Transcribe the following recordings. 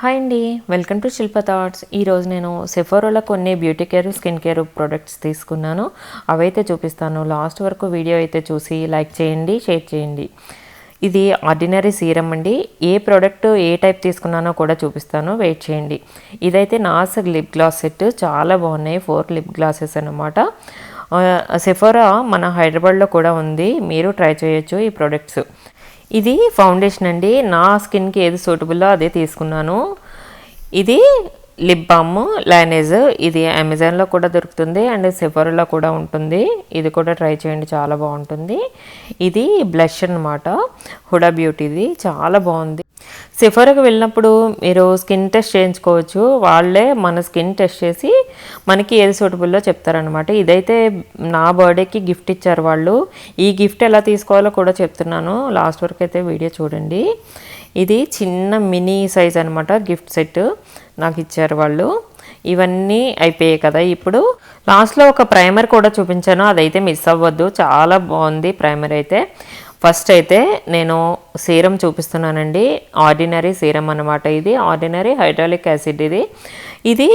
Hi అండి, welcome to Shilpa thoughts. ఈరోజు నేను సెఫోరోలో కొన్ని beauty care skin care products తీసుకున్నాను. అవైతే చూపిస్తాను. లాస్ట్ వరకు వీడియో అయితే చూసి లైక్ చేయండి, షేర్ చేయండి. ఇది ఆర్డినరీ సీరం అండి. ఏ ప్రోడక్ట్ ఏ టైప్ తీసుకున్నానో కూడా చూపిస్తాను, వెయిట్ చేయండి. ఇదైతే నాస్ లిప్ గ్లాస్ సెట్, చాలా బాగున్నాయి. 4 లిప్ గ్లాసెస్ అనమాట. సెఫోరా మన హైదరాబాద్లో కూడా ఉంది, మీరు ట్రై చేయొచ్చు ఈ ప్రోడక్ట్స్. ఇది ఫౌండేషన్ అండి. నా స్కిన్కి ఏది సూటబుల్లో అదే తీసుకున్నాను. ఇది లిప్ బామ్ లైనేజ్. ఇది అమెజాన్లో కూడా దొరుకుతుంది అండ్ సెఫోరాలో కూడా ఉంటుంది. ఇది కూడా ట్రై చేయండి, చాలా బాగుంటుంది. ఇది బ్లష్ అనమాట, హుడా బ్యూటీది, చాలా బాగుంది. సెఫోరాకి వెళ్ళినప్పుడు మీరు స్కిన్ టెస్ట్ చేయించుకోవచ్చు. వాళ్ళే మన స్కిన్ టెస్ట్ చేసి మనకి ఏది సూటబుల్లో చెప్తారనమాట. ఇదైతే నా బర్త్డేకి గిఫ్ట్ ఇచ్చారు వాళ్ళు. ఈ గిఫ్ట్ ఎలా తీసుకోవాలో కూడా చెప్తున్నాను, లాస్ట్ వరకు అయితే వీడియో చూడండి. ఇది చిన్న మినీ సైజ్ అనమాట, గిఫ్ట్ సెట్ నాకు ఇచ్చారు వాళ్ళు. ఇవన్నీ అయిపోయాయి కదా. ఇప్పుడు లాస్ట్లో ఒక ప్రైమర్ కూడా చూపించాను, అదైతే మిస్ అవ్వద్దు, చాలా బాగుంది ప్రైమర్ అయితే. ఫస్ట్ అయితే నేను సీరం చూపిస్తున్నానండి. ఆర్డినరీ సీరం అనమాట. ఇది ఆర్డినరీ హైడ్రాలిక్ యాసిడ్. ఇది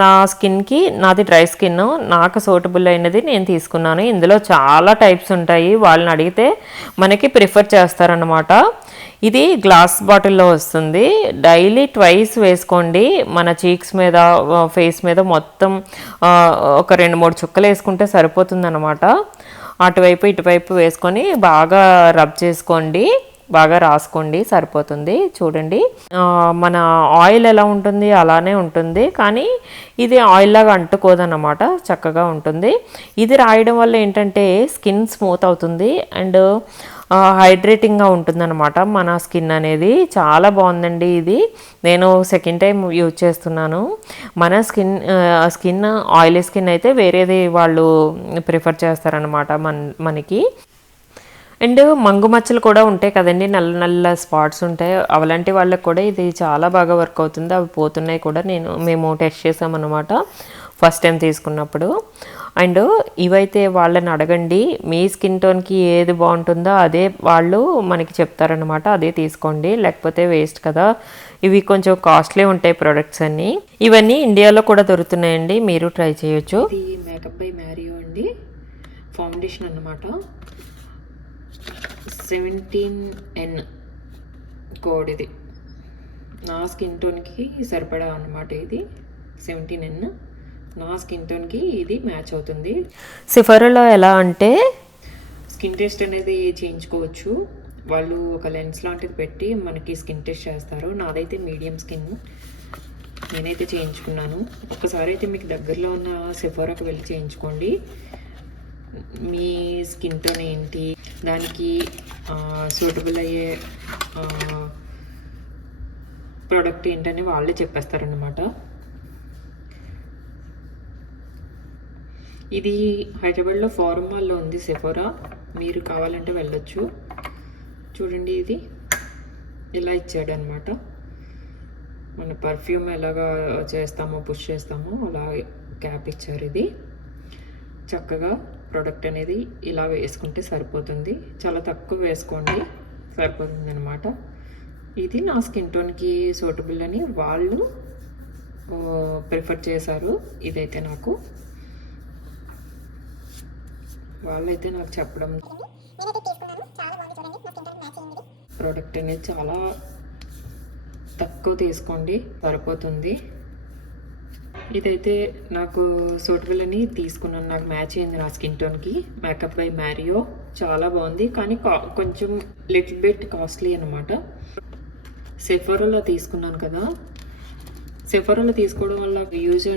నా స్కిన్కి, నాది డ్రై స్కిన్, నాకు సూటబుల్ అయినది నేను తీసుకున్నాను. ఇందులో చాలా టైప్స్ ఉంటాయి, వాళ్ళని అడిగితే మనకి ప్రిఫర్ చేస్తారనమాట. ఇది గ్లాస్ బాటిల్లో వస్తుంది. డైలీ ట్వైస్ వేసుకోండి. మన చీక్స్ మీద, ఫేస్ మీద మొత్తం ఒక 2-3 చుక్కలు వేసుకుంటే సరిపోతుందన్నమాట. అటువైపు ఇటువైపు వేసుకొని బాగా రబ్ చేసుకోండి, బాగా రాసుకోండి, సరిపోతుంది. చూడండి, మన ఆయిల్ ఎలా ఉంటుంది అలానే ఉంటుంది, కానీ ఇది ఆయిల్ లాగా అంటుకోదన్నమాట, చక్కగా ఉంటుంది. ఇది రాయడం వల్ల ఏంటంటే స్కిన్ స్మూత్ అవుతుంది అండ్ హైడ్రేటింగ్గా ఉంటుందన్నమాట మన స్కిన్ అనేది. చాలా బాగుందండి ఇది. నేను సెకండ్ టైం యూజ్ చేస్తున్నాను. మన స్కిన్ ఆయిలీ స్కిన్ అయితే వేరేది వాళ్ళు ప్రిఫర్ చేస్తారనమాట మనకి. అండ్ మంగు మచ్చలు కూడా ఉంటాయి కదండి, నల్ల నల్ల స్పాట్స్ ఉంటాయి, అలాంటి వాళ్ళకి కూడా ఇది చాలా బాగా వర్క్ అవుతుంది. అవి పోతున్నాయి కూడా. మేము టెస్ట్ చేసామన్నమాట ఫస్ట్ టైం తీసుకున్నప్పుడు. అండ్ ఇవైతే వాళ్ళని అడగండి, మీ స్కిన్ టోన్కి ఏది బాగుంటుందో అదే వాళ్ళు మనకి చెప్తారనమాట, అదే తీసుకోండి, లేకపోతే వేస్ట్ కదా. ఇవి కొంచెం కాస్ట్లీ ఉంటాయి ప్రొడక్ట్స్ అన్నీ. ఇవన్నీ ఇండియాలో కూడా దొరుకుతున్నాయండి, మీరు ట్రై చేయొచ్చు. ఇది మేకప్ బై మ్యారియో అండి, ఫౌండేషన్ అన్నమాట. 17N code. ఇది నా స్కిన్ టోన్కి సరిపడా అనమాట. ఇది 17N నా స్కిన్ టోన్కి ఇది మ్యాచ్ అవుతుంది. సెఫోరాలో ఎలా అంటే స్కిన్ టెస్ట్ అనేది చేయించుకోవచ్చు. వాళ్ళు ఒక లెన్స్ లాంటిది పెట్టి మనకి స్కిన్ టెస్ట్ చేస్తారు. నాదైతే మీడియం స్కిన్, నేనైతే చేయించుకున్నాను. ఒకసారి అయితే మీకు దగ్గరలో ఉన్న సెఫోరాకి వెళ్ళి చేయించుకోండి. మీ స్కిన్ టోన్ ఏంటి, దానికి సూటబుల్ అయ్యే ప్రోడక్ట్ ఏంటని వాళ్ళే చెప్పేస్తారనమాట. ఇది హైదరాబాద్లో ఫారం మాల్లో ఉంది సెఫోరా, మీరు కావాలంటే వెళ్ళొచ్చు. చూడండి, ఇది ఇలా ఇచ్చాడు అనమాట. మన పర్ఫ్యూమ్ ఎలాగా చేస్తామో, పుష్ చేస్తామో అలా క్యాప్ ఇచ్చారు. ఇది చక్కగా ప్రోడక్ట్ అనేది ఇలా వేసుకుంటే సరిపోతుంది. చాలా తక్కువ వేసుకోండి, సరిపోతుంది అనమాట. ఇది నా స్కిన్ టోన్కి సూటబుల్ అని వాళ్ళు ప్రిఫర్ చేశారు. ఇదైతే వాళ్ళైతే నాకు చెప్పడం, ప్రోడక్ట్ అనేది చాలా తక్కువ తీసుకోండి, సరిపోతుంది. ఇదైతే నాకు సూటబుల్ అని తీసుకున్నాను, నాకు మ్యాచ్ అయింది నా స్కిన్ టోన్కి. మేకప్ బై మ్యారియో చాలా బాగుంది, కానీ కొంచెం లిటిల్ బిట్ కాస్ట్లీ అనమాట. సెఫోరాలో తీసుకున్నాను కదా, సెఫోరాలో తీసుకోవడం వల్ల యూజ్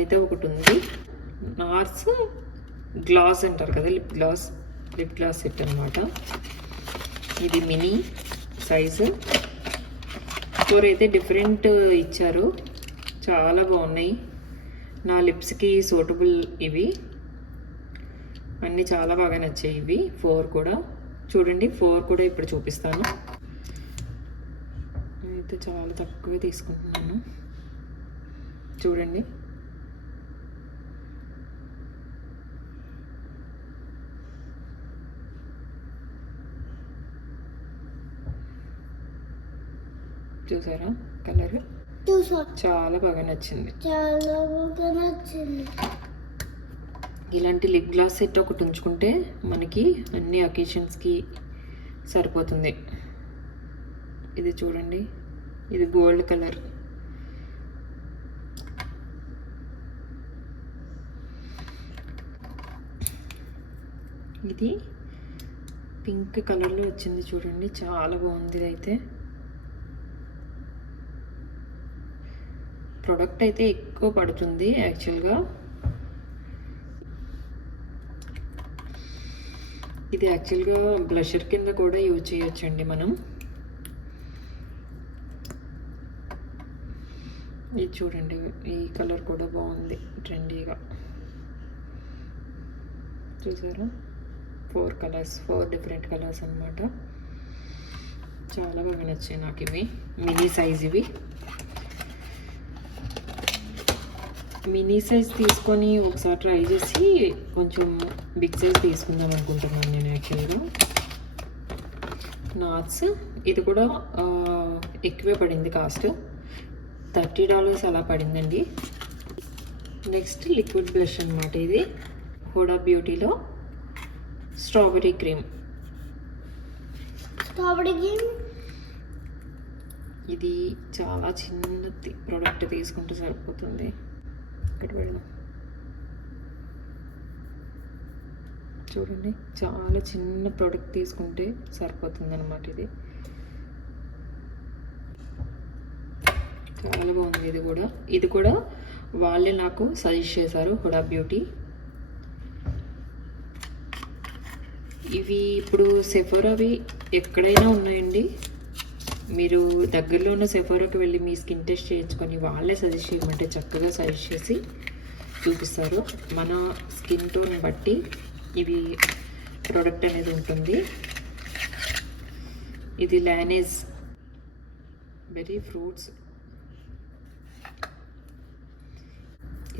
అయితే ఒకటి ఉంది. నార్స్ గ్లాస్ అంటారు కదా, లిప్ గ్లాస్ సెట్ అనమాట. ఇది మినీ సైజు. 4 అయితే డిఫరెంట్ ఇచ్చారు, చాలా బాగున్నాయి. నా లిప్స్కి సూటబుల్ ఇవి అన్నీ చాలా బాగా నచ్చాయి. ఇవి 4 కూడా చూడండి, 4 కూడా ఇప్పుడు చూపిస్తాను. అయితే చాలా తక్కువే తీసుకుంటున్నాను, చూడండి. చూసారా కలర్? చాలా బాగా నచ్చింది. ఇలాంటి లిప్ గ్లాస్ సెట్ ఒకటి ఉంచుకుంటే మనకి అన్ని అకేషన్స్కి సరిపోతుంది. ఇది చూడండి, ఇది గోల్డ్ కలర్. ఇది పింక్ కలర్లో వచ్చింది చూడండి, చాలా బాగుంది. ఇదైతే ప్రోడక్ట్ అయితే ఎక్కువ పడుతుంది యాక్చువల్గా. ఇది యాక్చువల్గా బ్లషర్ కింద కూడా యూజ్ చేయొచ్చండి మనం. ఇది చూడండి, ఈ కలర్ కూడా బాగుంది, ట్రెండీగా. చూసారా, 4 కలర్స్, 4 డిఫరెంట్ కలర్స్ అన్నమాట. చాలా బాగా నచ్చాయి నాకు ఇవి. మినీ సైజ్ ఇవి. మినీ సైజ్ తీసుకొని ఒకసారి ట్రై చేసి కొంచెం బిగ్ సైజ్ తీసుకుందాం అనుకుంటున్నాను నేను యాక్చువల్గా. నాట్స్ ఇది కూడా ఎక్కువే పడింది, కాస్ట్ $30 అలా పడిందండి. నెక్స్ట్ లిక్విడ్ బ్లష్ అనమాట. ఇది హుడా బ్యూటీలో స్ట్రాబెరీ క్రీమ్. ఇది చాలా చిన్న ప్రోడక్ట్ తీసుకుంటే సరిపోతుంది. ఇక్కడ వెళ్దాం, చూడండి, చాలా చిన్న ప్రోడక్ట్ తీసుకుంటే సరిపోతుంది అనమాట. ఇది చాలా బాగుంది. ఇది కూడా వాళ్ళే నాకు సజెస్ట్ చేశారు, హుడా బ్యూటీ. ఇవి ఇప్పుడు సెఫోరావి ఎక్కడైనా ఉన్నాయండి. మీరు దగ్గరలో ఉన్న సెఫోరాకి వెళ్ళి మీ స్కిన్ టెస్ట్ చేయించుకొని వాళ్ళే సజెస్ట్ చేయమంటే చక్కగా సజెస్ట్ చేసి చూపిస్తారు. మన స్కిన్ టోన్ బట్టి ఇవి ప్రోడక్ట్ అనేది ఉంటుంది. ఇది లానేజ్ బెర్రీ ఫ్రూట్స్.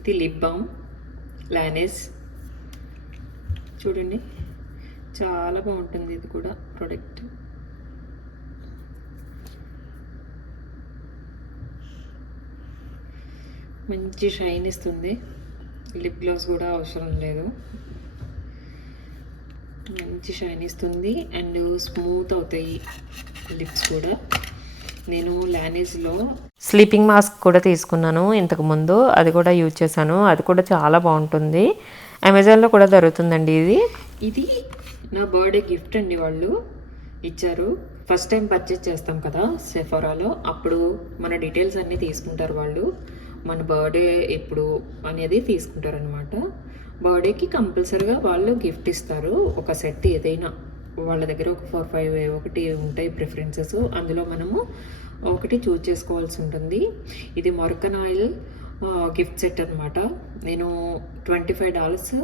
ఇది లిప్ బామ్ లానేజ్. చూడండి, చాలా బాగుంటుంది ఇది కూడా ప్రోడక్ట్. మంచి షైన్ ఇస్తుంది. లిప్ గ్లాస్ కూడా అవసరం లేదు, మంచి షైన్ ఇస్తుంది అండ్ స్మూత్ అవుతాయి లిప్స్ కూడా. నేను లానేజ్లో స్లీపింగ్ మాస్క్ కూడా తీసుకున్నాను ఇంతకుముందు, అది కూడా యూజ్ చేశాను. అది కూడా చాలా బాగుంటుంది. అమెజాన్లో కూడా దొరుకుతుందండి ఇది నా బర్త్డే గిఫ్ట్ అండి, వాళ్ళు ఇచ్చారు. ఫస్ట్ టైం పర్చేజ్ చేస్తాం కదా సెఫోరాలో, అప్పుడు మన డీటెయిల్స్ అన్నీ తీసుకుంటారు వాళ్ళు. మన బర్త్డే ఎప్పుడు అనేది తీసుకుంటారు అనమాట. బర్త్డేకి కంపల్సరీగా వాళ్ళు గిఫ్ట్ ఇస్తారు, ఒక సెట్ ఏదైనా. వాళ్ళ దగ్గర ఒక 4-5 ఒకటి ఉంటాయి ప్రిఫరెన్సెస్, అందులో మనము ఒకటి చూజ్ చేసుకోవాల్సి ఉంటుంది. ఇది మొరకన్ ఆయిల్ గిఫ్ట్ సెట్ అనమాట. నేను $25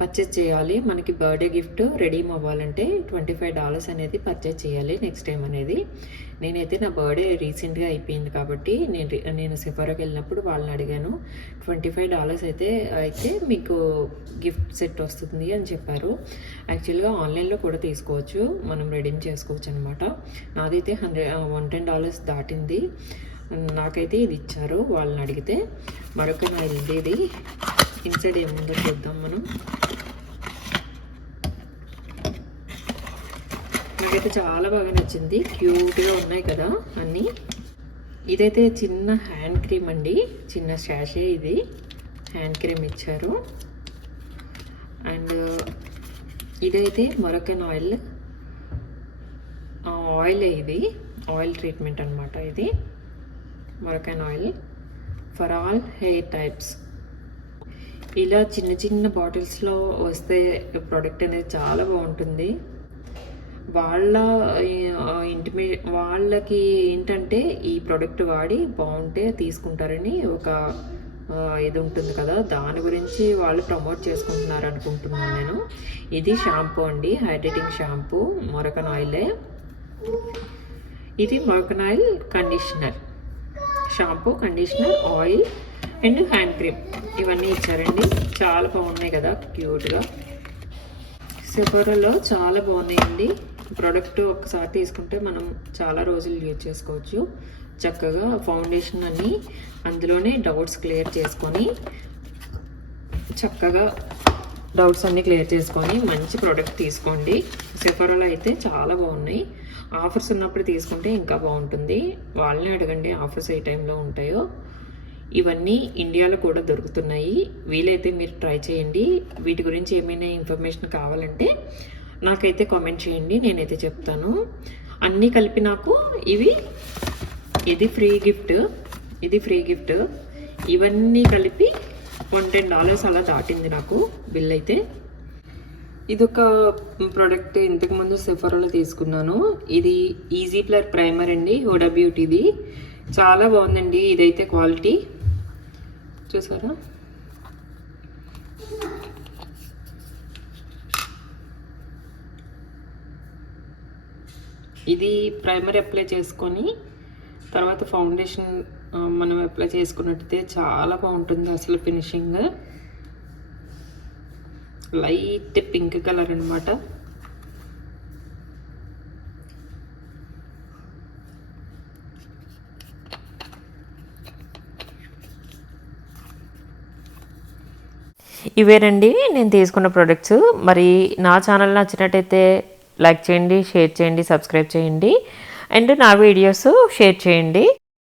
పర్చేజ్ చేయాలి. మనకి బర్త్డే గిఫ్ట్ రెడీమ్ అవ్వాలంటే $25 అనేది పర్చేజ్ చేయాలి నెక్స్ట్ టైం అనేది. నేనైతే నా బర్త్డే రీసెంట్గా అయిపోయింది కాబట్టి నేను సెఫోరాకి వెళ్ళినప్పుడు వాళ్ళని అడిగాను. $25 అయితే మీకు గిఫ్ట్ సెట్ వస్తుంది అని చెప్పారు. యాక్చువల్గా ఆన్లైన్లో కూడా తీసుకోవచ్చు, మనం రెడీమ్ చేసుకోవచ్చు అనమాట. నాదైతే $110 దాటింది. నాకైతే ఇది ఇచ్చారు వాళ్ళని అడిగితే. మరొక నా ఇది ఇన్సైడ్ ఏముందో చూద్దాం మనం. నాకైతే చాలా బాగా నచ్చింది, క్యూట్గా ఉన్నాయి కదా అన్నీ. ఇదైతే చిన్న హ్యాండ్ క్రీమ్ అండి, చిన్న శాషే. ఇది హ్యాండ్ క్రీమ్ ఇచ్చారు. అండ్ ఇదైతే మొరకన్ ఆయిల్ ఇది ఆయిల్ ట్రీట్మెంట్ అనమాట. ఇది Moroccan oil for all hair types. ఇలా చిన్న చిన్న బాటిల్స్లో వస్తే ప్రోడక్ట్ అనేది చాలా బాగుంటుంది. వాళ్ళకి ఏంటంటే ఈ ప్రోడక్ట్ వాడి బాగుంటే తీసుకుంటారని ఒక ఇది ఉంటుంది కదా, దాని గురించి వాళ్ళు ప్రమోట్ చేసుకుంటున్నారు అనుకుంటున్నాను నేను. ఇది షాంపూ అండి, హైడ్రేటింగ్ షాంపూ, మొరకన్ ఆయిలే. ఇది Moroccan oil conditioner, shampoo, conditioner, oil and hand cream ఇవన్నీ ఇచ్చారండి. చాలా బాగున్నాయి కదా క్యూట్గా. సెఫోరాలో చాలా బాగున్నాయండి ప్రోడక్ట్. ఒకసారి తీసుకుంటే మనం చాలా రోజులు యూజ్ చేసుకోవచ్చు. చక్కగా ఫౌండేషన్ అన్ని అందులోనే డౌట్స్ క్లియర్ చేసుకొని చక్కగా డౌట్స్ అన్నీ క్లియర్ చేసుకొని మంచి ప్రోడక్ట్ తీసుకోండి. సెఫారాలో అయితే చాలా బాగున్నాయి. ఆఫర్స్ ఉన్నప్పుడు తీసుకుంటే ఇంకా బాగుంటుంది. వాళ్ళని అడగండి ఆఫర్స్ ఏ టైంలో ఉంటాయో. ఇవన్నీ ఇండియాలో కూడా దొరుకుతున్నాయి. వీలైతే మీరు ట్రై చేయండి. వీటి గురించి ఏమైనా ఇన్ఫర్మేషన్ కావాలంటే నాకైతే కామెంట్ చేయండి, నేనైతే చెప్తాను. అన్నీ కలిపి నాకు ఇది ఫ్రీ గిఫ్ట్, ఇది ఫ్రీ గిఫ్ట్. ఇవన్నీ కలిపి $110 అలా దాటింది నాకు బిల్ అయితే. ఇదొక ప్రోడక్ట్ ఇంతకుముందు సెఫారాలో తీసుకున్నాను. ఇది ఈజీ ప్లర్ ప్రైమర్ అండి, హుడా బ్యూటీది. చాలా బాగుందండి ఇదైతే క్వాలిటీ చూసారా. ఇది ప్రైమర్ అప్లై చేసుకొని తర్వాత ఫౌండేషన్ మనం అప్లై చేసుకున్నట్టయితే చాలా బాగుంటుంది అసలు. ఫినిషింగ్ లైట్ పింక్ కలర్ అనమాట. ఇవేనండి నేను తీసుకున్న ప్రోడక్ట్స్. మరి నా ఛానల్ నచ్చినట్టయితే లైక్ చేయండి, షేర్ చేయండి, సబ్స్క్రైబ్ చేయండి అండ్ నా వీడియోస్ షేర్ చేయండి.